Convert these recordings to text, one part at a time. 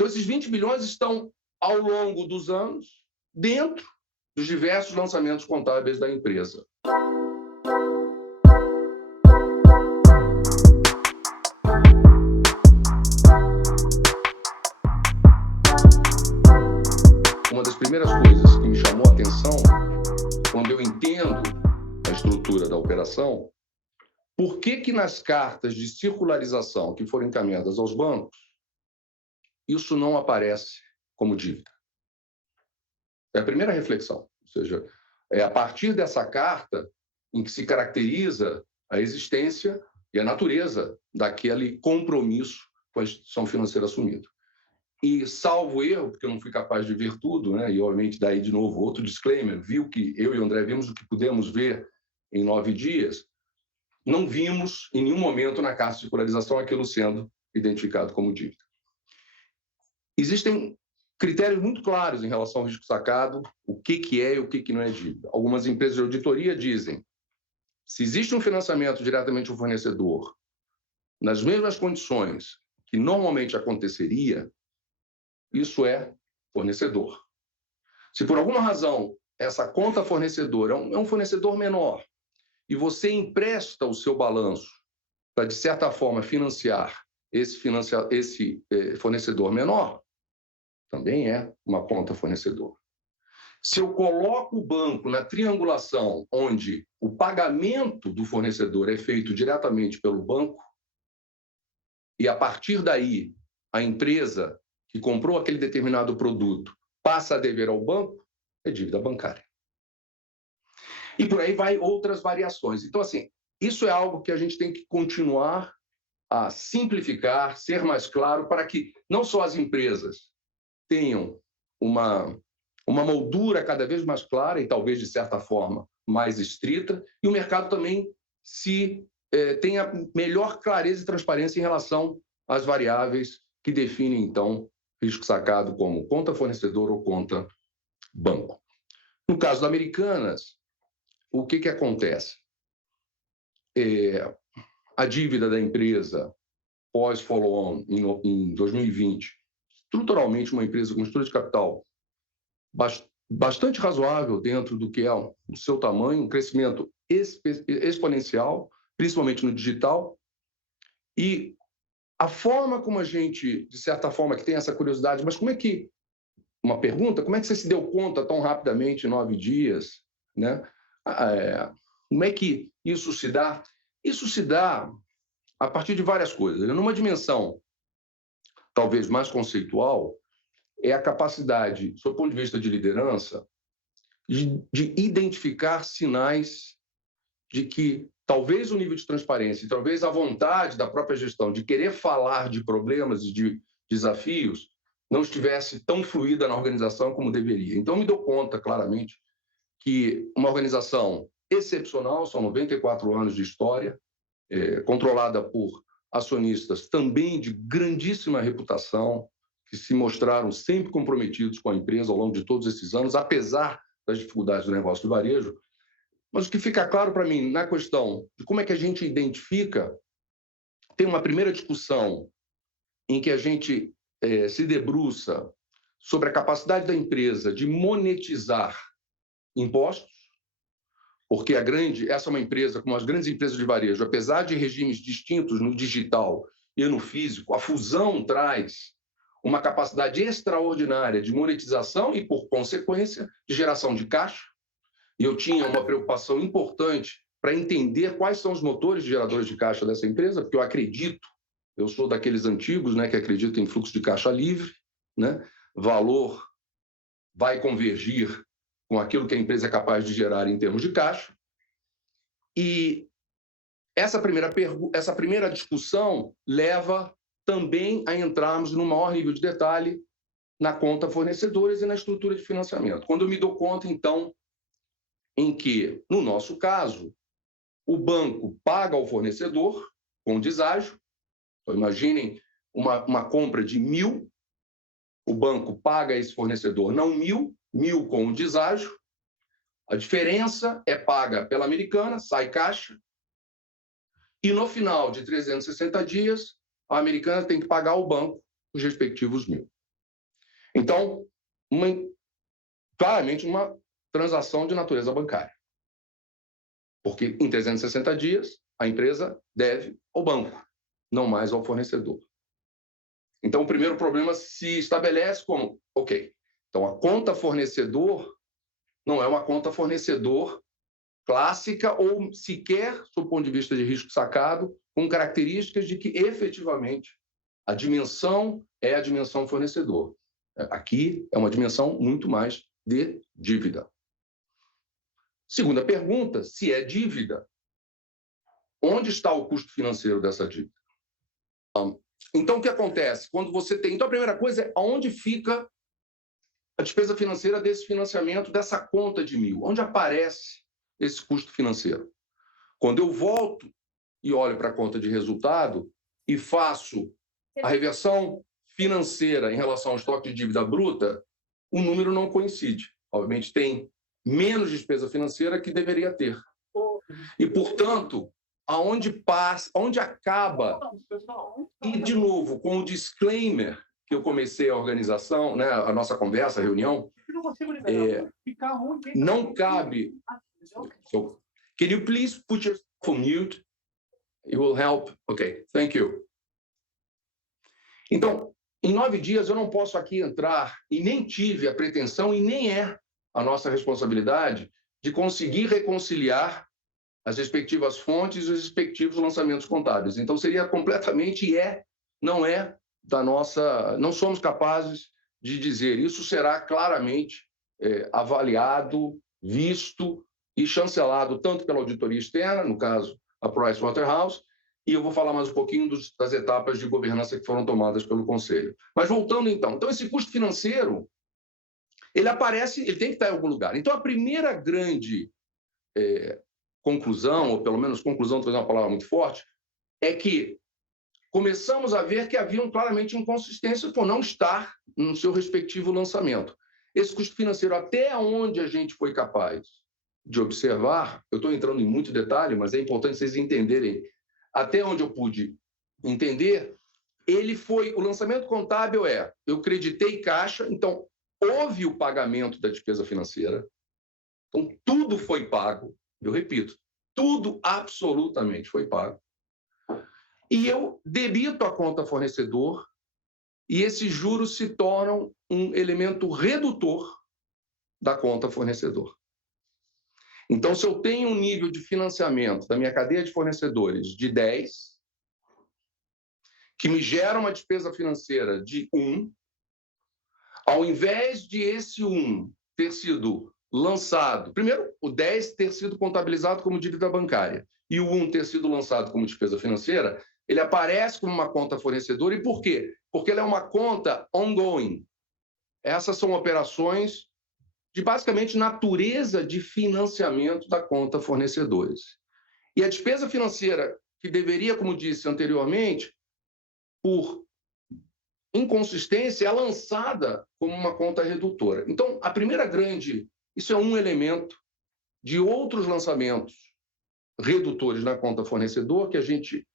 Então, esses 20 bilhões estão, ao longo dos anos, dentro dos diversos lançamentos contábeis da empresa. Uma das primeiras coisas que me chamou a atenção, quando eu entendo a estrutura da operação, por que nas cartas de circularização que foram encaminhadas aos bancos, isso não aparece como dívida? É a primeira reflexão. Ou seja, é a partir dessa carta em que se caracteriza a existência e a natureza daquele compromisso com a instituição financeira assumida. E, salvo erro, porque eu não fui capaz de ver tudo, né? E, obviamente, daí, de novo, outro disclaimer, viu que eu e o André vimos o que pudemos ver em 9 dias, não vimos, em nenhum momento, na carta de circularização, aquilo sendo identificado como dívida. Existem critérios muito claros em relação ao risco sacado, o que é e o que não é dívida. Algumas empresas de auditoria dizem, se existe um financiamento diretamente ao fornecedor, nas mesmas condições que normalmente aconteceria, isso é fornecedor. Se por alguma razão essa conta fornecedor é um fornecedor menor e você empresta o seu balanço para, de certa forma, financiar esse fornecedor menor, também é uma conta fornecedor. Se eu coloco o banco na triangulação onde o pagamento do fornecedor é feito diretamente pelo banco e, a partir daí, a empresa que comprou aquele determinado produto passa a dever ao banco, é dívida bancária. E por aí vai outras variações. Então, assim, isso é algo que a gente tem que continuar a simplificar, ser mais claro, para que não só as empresas tenham uma moldura cada vez mais clara e talvez, de certa forma, mais estrita, e o mercado também tenha melhor clareza e transparência em relação às variáveis que definem, então, risco sacado como conta fornecedor ou conta banco. No caso da Americanas, o que acontece? A dívida da empresa pós-follow-on em 2020, estruturalmente uma empresa com estrutura de capital bastante razoável dentro do que é o seu tamanho, um crescimento exponencial, principalmente no digital, e a forma como a gente, de certa forma, que tem essa curiosidade, mas como é que você se deu conta tão rapidamente em 9 dias, né? Como é que isso se dá? Isso se dá a partir de várias coisas. Numa dimensão talvez mais conceitual, é a capacidade, do ponto de vista de liderança, de identificar sinais de que talvez o nível de transparência e talvez a vontade da própria gestão de querer falar de problemas e de desafios não estivesse tão fluida na organização como deveria. Então, me dou conta, claramente, que uma organização excepcional, são 94 anos de história, controlada por acionistas também de grandíssima reputação, que se mostraram sempre comprometidos com a empresa ao longo de todos esses anos, apesar das dificuldades do negócio do varejo. Mas o que fica claro para mim na questão de como é que a gente identifica, tem uma primeira discussão em que a gente se debruça sobre a capacidade da empresa de monetizar impostos, porque essa é uma empresa, como as grandes empresas de varejo, apesar de regimes distintos no digital e no físico, a fusão traz uma capacidade extraordinária de monetização e, por consequência, de geração de caixa. E eu tinha uma preocupação importante para entender quais são os motores geradores de caixa dessa empresa, porque eu sou daqueles antigos, né, que acreditam em fluxo de caixa livre, né? Valor vai convergir com aquilo que a empresa é capaz de gerar em termos de caixa. E essa primeira discussão leva também a entrarmos no maior nível de detalhe na conta fornecedores e na estrutura de financiamento. Quando eu me dou conta, então, em que, no nosso caso, o banco paga ao fornecedor com deságio. Então, imaginem uma compra de 1.000, o banco paga a esse fornecedor não 1.000 com o deságio. A diferença é paga pela Americana, sai caixa, e no final de 360 dias, a Americana tem que pagar ao banco os respectivos 1.000. Então, claramente uma transação de natureza bancária. Porque em 360 dias, a empresa deve ao banco, não mais ao fornecedor. Então, o primeiro problema se estabelece como, ok, então a conta fornecedor não é uma conta fornecedor clássica ou sequer, sob o ponto de vista de risco sacado, com características de que efetivamente a dimensão é a dimensão fornecedor. Aqui é uma dimensão muito mais de dívida. Segunda pergunta, se é dívida, onde está o custo financeiro dessa dívida? Então, o que acontece? Quando você tem... Então, a primeira coisa é onde fica a despesa financeira desse financiamento, dessa conta de 1.000? Onde aparece esse custo financeiro? Quando eu volto e olho para a conta de resultado e faço a reversão financeira em relação ao estoque de dívida bruta, o número não coincide. Obviamente, tem menos despesa financeira que deveria ter. E, portanto, onde acaba, e, de novo, com o disclaimer que eu comecei a organização, né, a nossa conversa, a reunião, não cabe... So, can you please put yourself on mute? It will help. Ok, thank you. Então, em 9 dias, eu não posso aqui entrar, e nem tive a pretensão, e nem é a nossa responsabilidade, de conseguir reconciliar as respectivas fontes e os respectivos lançamentos contábeis. Então, seria completamente não é da nossa... Não somos capazes de dizer. Isso será claramente avaliado, visto e chancelado tanto pela auditoria externa, no caso, a Pricewaterhouse, e eu vou falar mais um pouquinho das etapas de governança que foram tomadas pelo Conselho. Mas voltando, então, esse custo financeiro, ele aparece, ele tem que estar em algum lugar. Então, a primeira grande conclusão, ou pelo menos conclusão, trazer uma palavra muito forte, é que começamos a ver que haviam claramente inconsistências por não estar no seu respectivo lançamento. Esse custo financeiro, até onde a gente foi capaz de observar, eu estou entrando em muito detalhe, mas é importante vocês entenderem, até onde eu pude entender, o lançamento contábil eu creditei caixa, então houve o pagamento da despesa financeira, então tudo foi pago, eu repito, tudo absolutamente foi pago, e eu debito a conta fornecedor, e esses juros se tornam um elemento redutor da conta fornecedor. Então, se eu tenho um nível de financiamento da minha cadeia de fornecedores de 10, que me gera uma despesa financeira de 1, ao invés de esse 1 ter sido lançado, primeiro, o 10 ter sido contabilizado como dívida bancária e o 1 ter sido lançado como despesa financeira, ele aparece como uma conta fornecedora. E por quê? Porque ela é uma conta ongoing. Essas são operações de, basicamente, natureza de financiamento da conta fornecedores. E a despesa financeira, que deveria, como disse anteriormente, por inconsistência, é lançada como uma conta redutora. Então, a primeira grande... Isso é um elemento de outros lançamentos redutores na conta fornecedor que a gente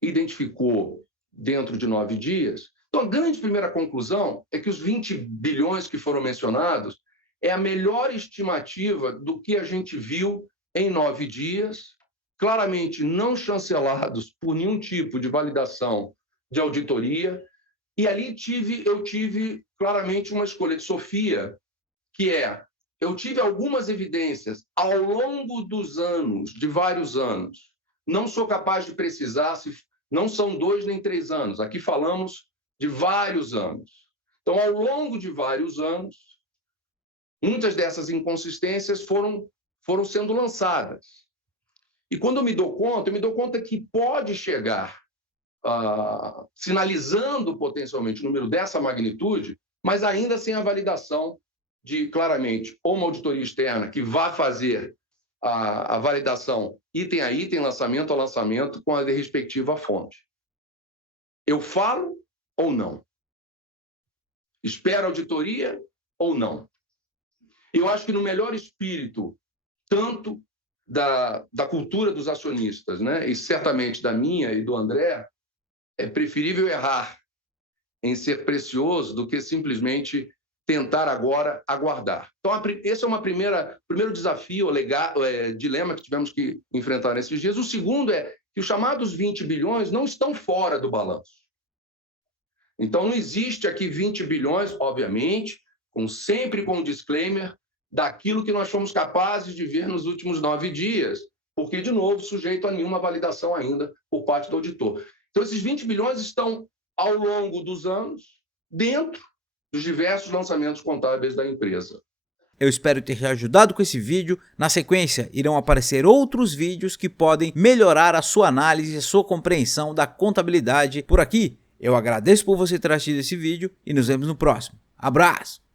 identificou dentro de 9 dias. Então, a grande primeira conclusão é que os 20 bilhões que foram mencionados é a melhor estimativa do que a gente viu em 9 dias, claramente não chancelados por nenhum tipo de validação de auditoria. E ali eu tive claramente uma escolha de Sofia, que eu tive algumas evidências ao longo dos anos, de vários anos. Não sou capaz de precisar se não são 2 nem 3 anos. Aqui falamos de vários anos. Então, ao longo de vários anos, muitas dessas inconsistências foram sendo lançadas. E quando eu me dou conta que pode chegar sinalizando potencialmente o número dessa magnitude, mas ainda sem a validação de, claramente, ou uma auditoria externa que vá fazer a validação item a item, lançamento a lançamento, com a respectiva fonte. Eu falo ou não? Espero auditoria ou não? Eu acho que no melhor espírito, tanto da cultura dos acionistas, né, e certamente da minha e do André, é preferível errar em ser precioso do que simplesmente tentar agora aguardar. Então, esse é primeiro desafio, dilema que tivemos que enfrentar nesses dias. O segundo é que os chamados 20 bilhões não estão fora do balanço. Então, não existe aqui 20 bilhões, obviamente, sempre com um disclaimer daquilo que nós fomos capazes de ver nos últimos 9 dias, porque, de novo, sujeito a nenhuma validação ainda por parte do auditor. Então, esses 20 bilhões estão, ao longo dos anos, dentro dos diversos lançamentos contábeis da empresa. Eu espero ter te ajudado com esse vídeo. Na sequência, irão aparecer outros vídeos que podem melhorar a sua análise e a sua compreensão da contabilidade. Por aqui, eu agradeço por você ter assistido esse vídeo e nos vemos no próximo. Abraço!